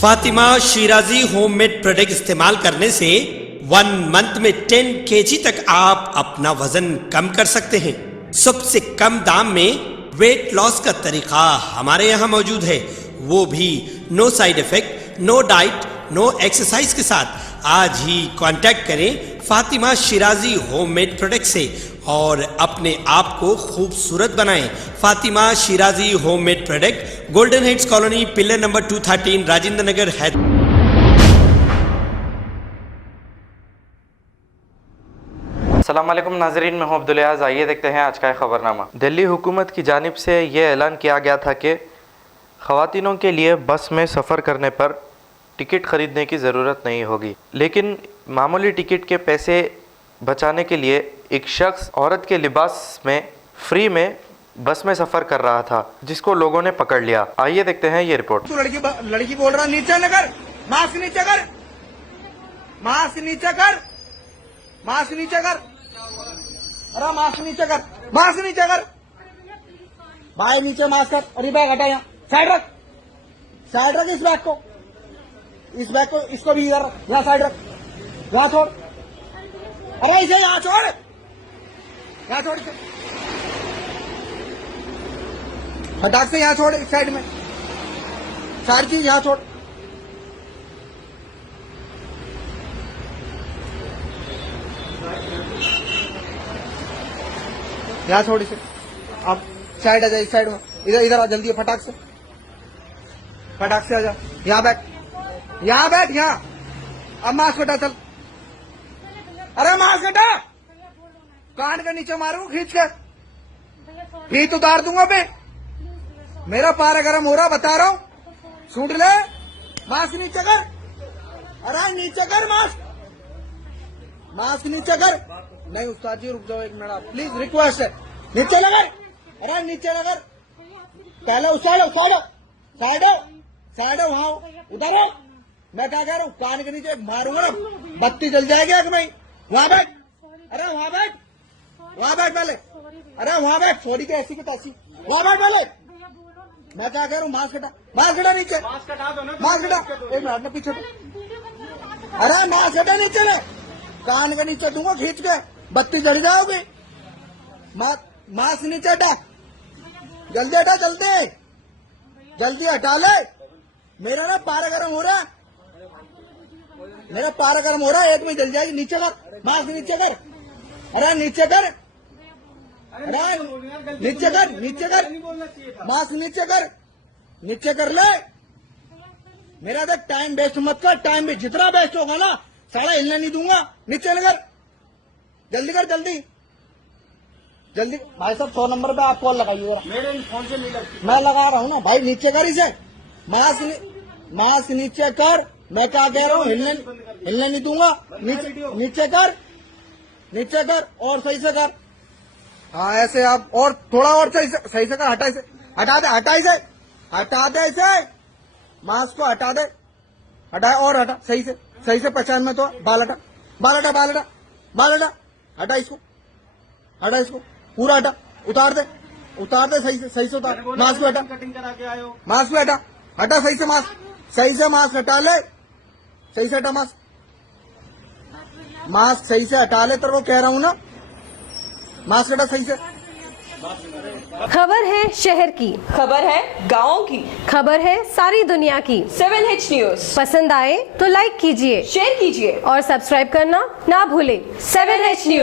Fatima Shirazi homemade product इस्तेमाल करने से 1 मंथ में 10 kg तक आप अपना वजन कम कर सकते हैं। सबसे कम दाम में वेट लॉस का तरीका हमारे यहाँ मौजूद है, वो भी no side effect, no diet, no exercise के साथ। आज ही कांटेक्ट करें फातिमा शिराजी होममेड प्रोडक्ट से और अपने आप को खूबसूरत बनाएं। Fatima Shirazi homemade product, golden heights colony, pillar number 213, Rajendra Nagar, Hyderabad. अस्सलाम वालेकुम नाजरीन, मैं हूं अब्दुल अयाज। आइए देखते हैं आज का खबरनामा। दिल्ली हुकूमत की जानिब से ये ऐलान किया गया था कि ख़वातीनों के लिए बस में सफ़र करने पर टिकट ख़रीदने की ज़रूरत नहीं होगी, लेकिन मामूली टिकट के पैसे बचाने के लिए एक शख्स औरत के लिबास में फ्री में बस में सफ़र कर रहा था, जिसको लोगों ने पकड़ लिया। आइए देखते हैं ये रिपोर्ट। तू लड़की बोल रहा, नीचे न कर, मास्क नीचे कर, मास्क नीचे कर, मास्क नीचे कर, अरे मास्क नीचे कर, मास्क नीचे कर, भाई नीचे मास्क कर। अरे बैग हटा, यहाँ साइड रख, साइड रख इस बैग को, इस बैग को, इसको भी इधर रख, यहाँ साइड रख, यहाँ छोड़, अरे इसे यहाँ छोड़, यहाँ छोड़, फटाक से यहाँ छोड़, इस साइड में सारी चीज यहाँ छोड़। यहाँ छोड़ इसे, अब साइड आ जा, इस साइड में, इधर इधर आ, जल्दी फटाक से, फटाक से आ जा, यहाँ बैठ, यहाँ बैठ, यहाँ। अब मास्क हटा, चल, अरे मास्क हटा, कान के नीचे मारू खींच के, भीत उतार दूंगा मैं, मेरा पारा गर्म हो रहा, बता रहा हूँ, सूट ले, मास्क नीचे कर, अरे नीचे कर मास्क, मास्क नीचे कर। नहीं उस्ताद जी रुक जाओ एक मिनट, आप प्लीज, रिक्वेस्ट है, नीचे लगा, अरे नीचे लगा, पहले उस साइड साइड साइड वहां उधर हो। मैं क्या कह रहा हूँ, कान के नीचे मारूंगा ना, बत्ती जल जाएगी एक में। वहां बैठ, अरे वहां बैठ, वहां बैठ पहले, अरे वहां बैठ, सॉरी के ऐसी की तैसी, वहां बैठ पहले। मैं क्या कह रहा हूँ, मास्क हटा, मास्क हटा नीचे, मास्क हटा दो ना, मास्क हटा, एक मिनट में पीछे, अरे मास्क हटा नीचे ले, कान के नीचे दूंगा खींच के, बत्ती जल जाओगी। मास्क नीचे हटा, जल्दी हटा, जल्दी जल्दी हटा ले, मेरा ना पारा गर्म हो रहा, मेरा पारा गर्म हो रहा है, एक में जल जाएगी। नीचे कर, मास्क नीचे कर, अरे नीचे कर, अरे नीचे कर, नीचे कर, मास्क नीचे कर, नीचे कर ले। मेरा देख टाइम वेस्ट मत कर, टाइम भी जितना वेस्ट होगा ना सारा हिलने नहीं दूंगा। नीचे कर, जल्दी कर, जल्दी जल्दी। भाई साहब 100 नंबर पे आप कॉल लगाइए, मेरे फोन से नहीं लगती, मैं लगा रहा हूँ ना भाई। नीचे कर इसे, मास्क नीचे कर, मैं क्या कह रहा हूँ, हिलने नहीं दूंगा। नीचे कर, नीचे कर, और सही से कर, हाँ ऐसे आप, और थोड़ा और सही से कर, हटा इसे, हटा दे, हटा इसे, हटा दे इसे, मास्क को हटा दे, हटा और हटा, सही से पहचान में तो, बाल हटा, बाल हटा, बाल हटा, बाल हटा, हटा इसको, हटा इसको पूरा हटा, उतार दे, सही से उतार, मास्क हटा, कटिंग करा के आए हो, मास्क हटा, हटा सही से मास्क हटा ले, सही से हटा मास्क सही से हटा ले, तो वो कह रहा हूँ ना, मास्क हटा सही से। खबर है शहर की, खबर है गाँव की, खबर है सारी दुनिया की। 7H न्यूज पसंद आए तो लाइक कीजिए, शेयर कीजिए और सब्सक्राइब करना ना भूलें। 7H news.